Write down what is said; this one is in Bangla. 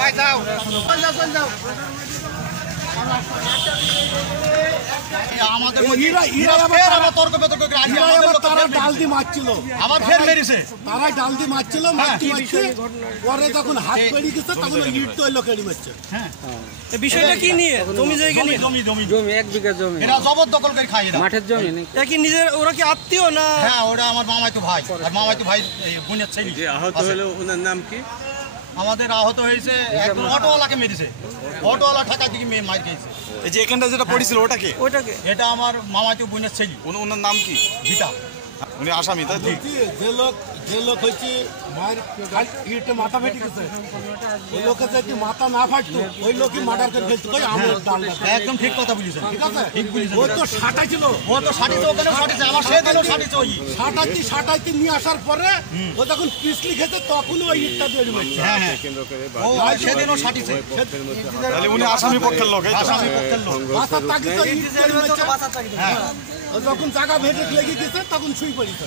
ভাই যাও আমাদের ডাল দিয়ে মারছিল, আবার ফের মেরেছে, তারাই ডাল দিয়ে মারছিল, মারছে পরে যখন হাত পেরিয়ে গেছে তখন ইট তো এলো কেড়ে মারছে। বিষয়টা কি নিয়ে? জমি জায়গা নিয়ে? জমি 1 বিঘা জমি এরা জবরদখল করে খায়, এরা মাঠের জমি এরা কি নিজের, ওরা কি আত্মীয় না? হ্যাঁ, ওরা আমার মামাতো ভাই, আর মামাতো ভাই বোনের ছেলে। আহত হলো, ওনার নাম কি? আমাদের আহত হয়েছে একজন অটোওয়ালাকে মেরেছে, অটোওয়ালা ঠাকা দিকে মার দিয়েছে। এই যে এখানটা যেটা পড়েছিল ওটাকে? ওইটাকে এটা আমার মামাতো বোনের ছেলে। ওনার নাম কি? গীতা। উনি আসামি তাই তো? যে লোক হচ্ছে মায়ের ইটে মাথা ফেটে গেছে, ওই লোকের যদি মাথা না ফাটতো ওই লোকই মার্ডার করে ফেলতো। একদম ঠিক কথা বলেছেন, ঠিক আছে। ও তো সাঁটাইছিল, ও তো সাটিছে, ওখানেও সাটিছে, আমার সেদিনও সাটিছে। ওই সাঁটাইতে নিয়ে আসার পরে ও যখন পিছলি খেতে তখন ওই ইটটা দিয়ে মারছে। হ্যাঁ হ্যাঁ, ও সেদিনও সাটিছে। তাহলে উনি আসামি পক্ষের লোক, এই তো? আসামি পক্ষের লোক। বাসার তাকে তো ইট দিয়ে মারছে। হ্যাঁ, ও যখন জায়গা ভেটে লেগে গেছে তখন শুই পড়িছে।